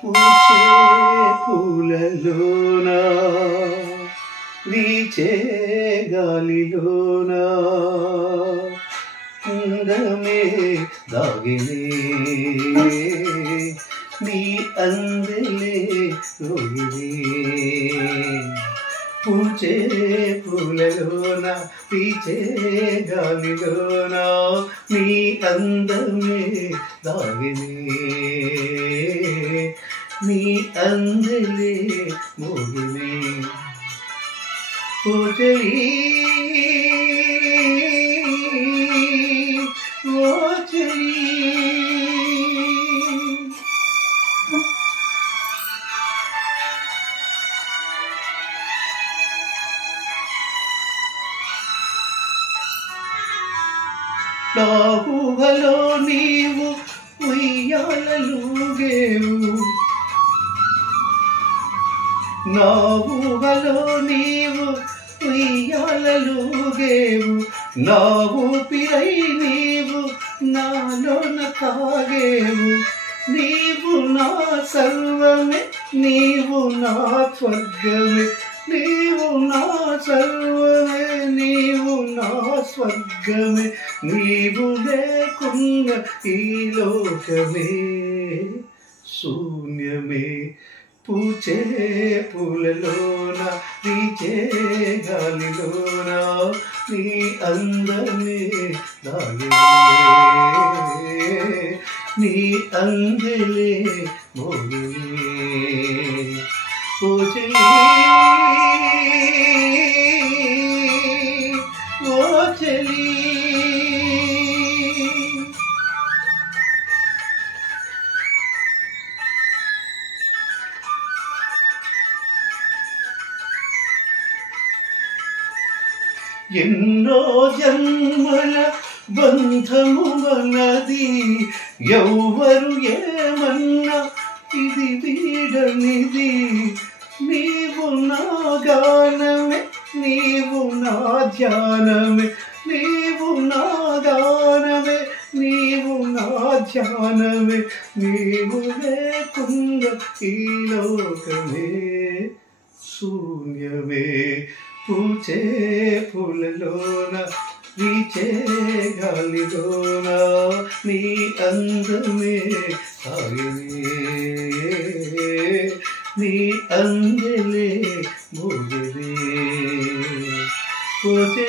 పూచే పూలలోనా వీచే గాలిలోనా అందమే దాగినే నీ అందలే రోగినే పూచే పూలలోన వీచే గాలిలోన నీ అందమే దాగినే నీ అందలే మోగినే పూజయి నా ఊహలో నీవు ఉయ్యాలలుగేవు నా ఊహలో నీవు ఉయ్యాలలుగేవు నా ఊపిరై నీవు నాలోన తాగేవు నీవు నా సర్వమే నీవు నా స్వర్గమే నీవు నా సర్వమే నీవు నా స్వర్గమే నీవు లేకుండా ఈ లోకమే శూన్యమే పూచే పూలలోన వీచే గాలిలోన నీ అందమే దాగినే నీ అందలే మోగినే పూజే ఓ చెలి ఎన్నో జన్మల బంధము మనది ఎవ్వరు ఏమన్నా ఇది వీడనిది నీవు నా గానమే నీవు నా ధ్యానమే నీవు నా గానమే నీవు నా ధ్యానమే నీవు లేకుండా ఈ లోకమే శూన్యమే పూచే పూలలోన వీచే గాలిలోన నీ అందమే సాగినే నీ అందలే మోగినే పూజే